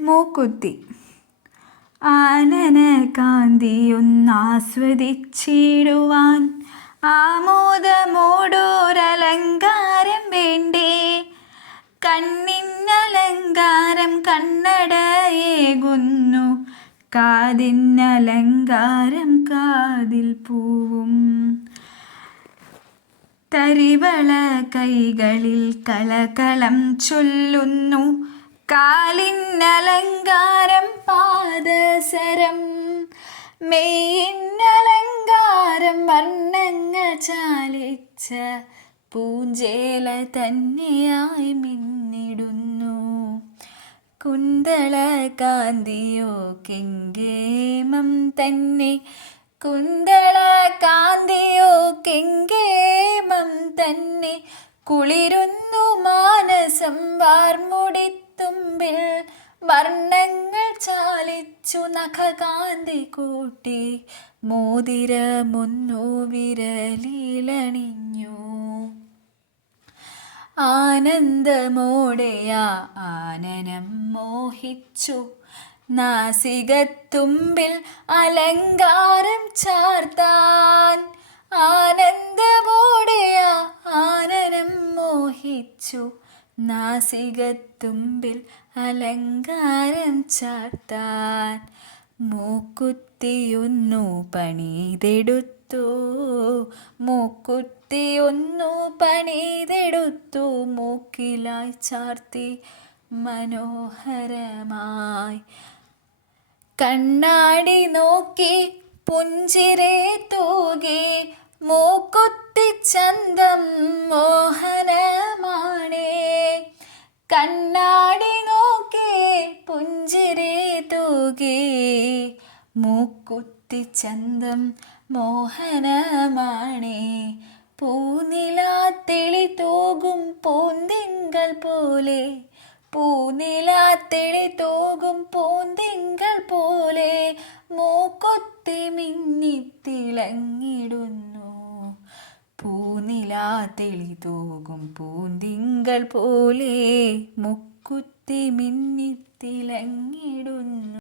മൂക്കുത്തി. ആനന കാന്തിയൊന്നാസ്വദിച്ചിടുവാൻ ആമോദമോടൊരലങ്കാരം വേണ്ടേ. കണ്ണിനലങ്കാരം കണ്ണടയേകുന്നു, കാതിനലങ്കാരം കാതിൽ പൂവും. തരിവള കൈകളിൽ കളകളം ചൊല്ലുന്നു, കാലിനലങ്കാരം പാദസരം. മെയ്യിനലങ്കാരം വർണ്ണങ്ങൾ ചാലിച്ച പൂഞ്ചേല തന്നെയായി മിന്നിടുന്നു. കുന്തള കാന്തിയോ കെങ്കേമം തന്നെ, കുന്തള കാന്തിയോ കെങ്കേമം തന്നെ. കുളിരുന്നു മാനസം വാർമുടിത്തുമ്പിൽ, വർണ്ണങ്ങൾ ചാലിച്ചു നഖകാന്തി കൂട്ടി. മോതിരമൊന്നു വിരലിലണിഞ്ഞു, ആനന്ദമോടെയാ ആനനം മോഹിച്ചു. നാസികത്തുമ്പിൽ അലങ്കാരം ചാർത്താൻ, ആനന്ദമോടെയാ ആനനം മോഹിച്ചു. നാസികത്തുമ്പിൽ അലങ്കാരം ചാർത്താൻ. മൂക്കുത്തിയൊന്നു പണിതെടുത്തു, മൂക്കുത്തിയൊന്നു പണിതെടുത്തു. മൂക്കിലായി ചാർത്തി മനോഹരമായി. കണ്ണാടി നോക്കി പുഞ്ചിരി തൂകി, മൂക്കുത്തി ചന്തം മോഹനമാണേ. കണ്ണാടി നോക്കി പുഞ്ചിരി തൂകി, മൂക്കുത്തി ചന്തം മോഹനമാണേ. പൂനിലാത്തെളി തൂകും പൂന്തിങ്കൾ പോലെ, പൂനിലാത്തെളി തൂകും പൂന്തിങ്കൾ പോലെ. മൂക്കുത്തി മിന്നിത്തിളങ്ങിടുന്നു, പൂനിലാത്തെളി തൂകും പൂന്തിങ്കൾ പോലെ. മൂക്കുത്തി മിന്നിത്തിളങ്ങിടുന്നു.